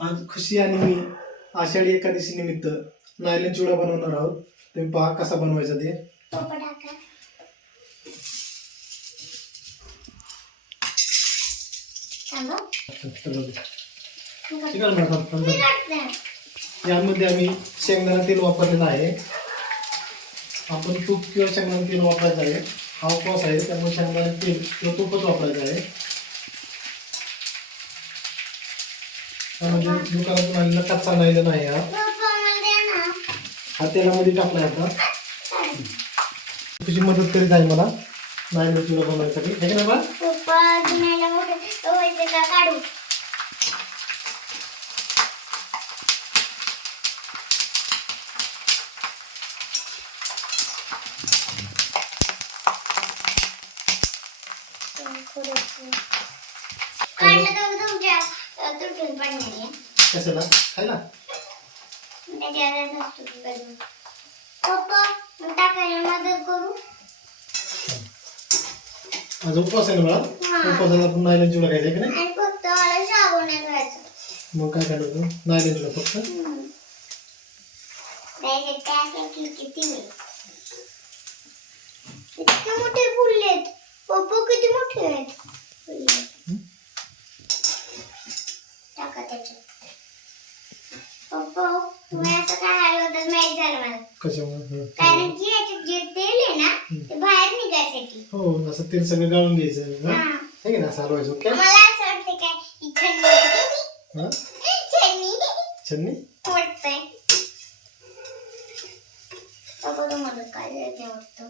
आज खुशी आणि मी आषाढी एकादशी निमित्त नायलन चिवडा बनवणार आहोत. तुम्ही पहा कसा बनवायचा ते. यामध्ये आम्ही शेंगदाणा तेल वापरलेलं आहे. आपण तूप किंवा शेंगदाणा तेल वापरायचं आहे. हा उपवास आहे त्यामुळे शेंगदाणा तेल किंवा तूपच वापरायचं आहे. त्यामध्ये दुकानातून आणलेला कच्चा नायलन आहे हा तेलामध्ये टाकलाय. आता तुझी मदत करीत आहे मला नायलन चिवडा बनवण्यासाठी. हे का ना कशाला खायला माझा उपवास आहे ना मला. उपवासाला आपण नायलन चिवडा खायचा आहे की नाही. मग काय करायचं नायलन चिवडा फक्त. मोठे फुललेत पप्पा किती मोठे आहेत. टाका त्याच्यात. पप्पा तुम्ही असं काय हलवतात माहित झालं मला. कशामुळे कारण की याच्यात जे तेल आहे ना ते बाहेर निघायसाठी. हो असं तेल सगळं गाळून घ्यायचं आहे ना. असं हलवायचं. ओके मला असं वाटतं काय ही छन्नी छन्नी वाटतंय. पप्पा तुम्हाला काय द्यायचं वाटतं.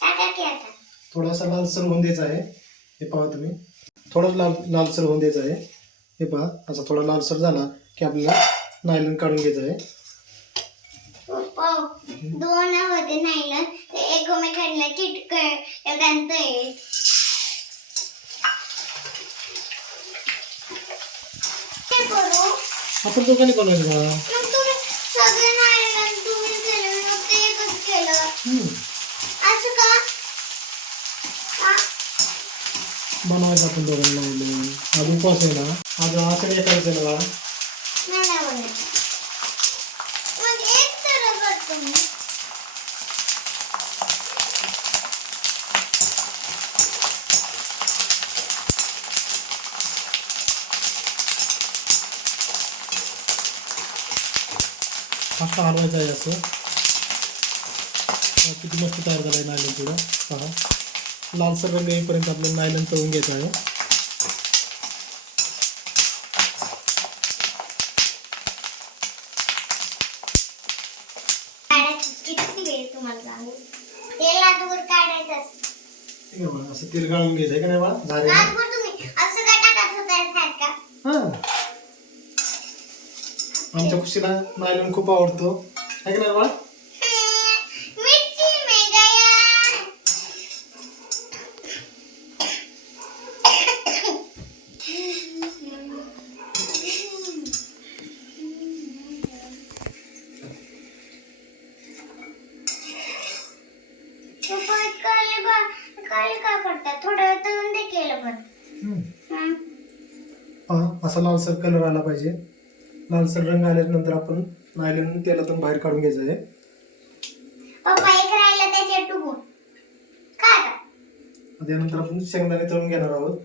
टाका की आता. थोडासा लालसर होऊन द्यायचा आहे. हे पहा तुम्ही थोडा लालसर होऊन द्यायचा आहे. हे पहा असा थोडा लालसर झाला की आपल्याला नायलन काढून घ्यायचं आहे. दोन होते नायलन ते एकमेकांना चिटकतंय. आपण दोघांनी बनवायचं मला. सगळे नायलन तुम्ही केलं मग ते एकच केलं असं का बनवायचं आपण दोघांनी नायलन. आज उपवास आहे ना. आज असं काय करायचं ना मला. असं हलवायचं आहे. असं किती मस्त तयार झालं आहे नायलन चिवडा. पहा लालसर रंग येईपर्यंत आपल्याला नायलन तळून घ्यायचं आहे. असं तेल गाळून घ्यायचं का नाही बाळा. झाले आमच्या खुशीला नायलन खूप आवडतो आहे का नाही बाळा. असा लालसर कलर आला पाहिजे. लालसर रंग आल्यानंतर आपण नायलन तेलातून बाहेर काढून घ्यायचं आहे. त्यानंतर आपण शेंगदाणे तळून घेणार आहोत.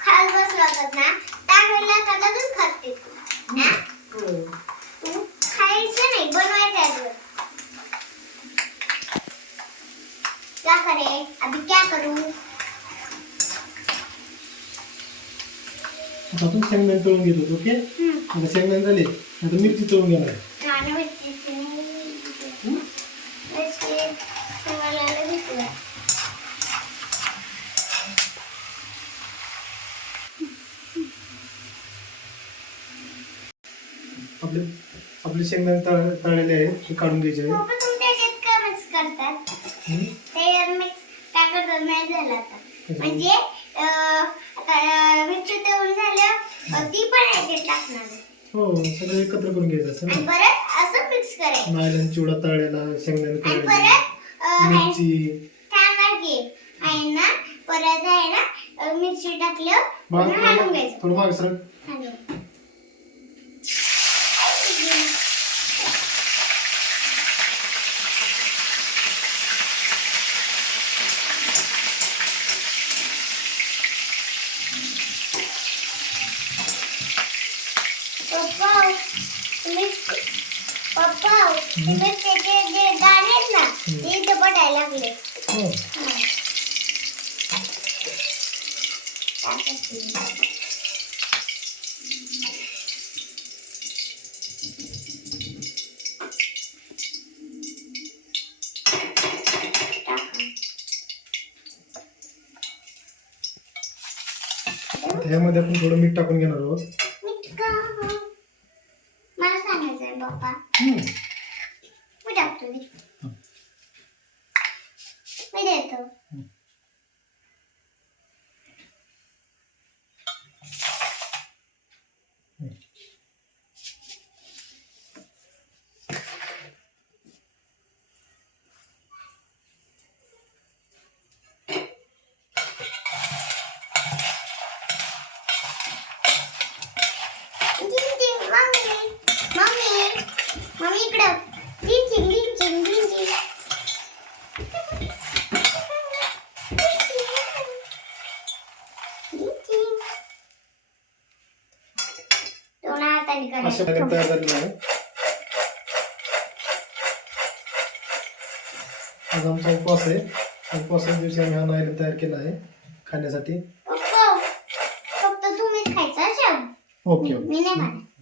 खाल बसला होतात ना त्यावेळेला त्यातून खाते खायचं नाही बनवायचं. क्या करे अभी क्या करूं. आता आपण शेंगदाणे तळून घेतो. ओके आता शेंगदाणे झाले आता मिरची तळून घेणार. आपले शेंगदाणे तळलेले आहेत ते काढून घ्यायचे आहे. म्हणजे मिरची तळून झालं ती पण याच्यात टाकणार. हो सगळं एकत्र करून घ्यायचं असं ना. परत असं मिक्स करायचं नायलॉन चिवडा तळलेला, शेंगदाणे आणि तळलेले, परत मिरची. थांबा की आहे ना परत आहे ना मिरची टाकलं माग- पुन्हा हलवून घ्यायचं थोडं माग सर. हलवून. पप्पा तुम्ही पप्पा तुम्ही त्याचे जे दाणे आहेत ना ते इथं पडायला लागले हो. आता ह्यामध्ये आपण थोडं मीठ टाकून घेणार आहोत. मला सांगायचंय पप्पा हम्म. मी टाकतो मी देतो मम्मी इकडं दोन हाताने अशा प्रकारे करायचं तयार झालेलं आहे. आज आमचा उपवास आहे. उपवासाच्या दिवशी आम्ही हा नायलॉन तयार केला आहे खाण्यासाठी. पप्पा फक्त तुम्हीच खायचं ओके ओके. मी नाही खाणार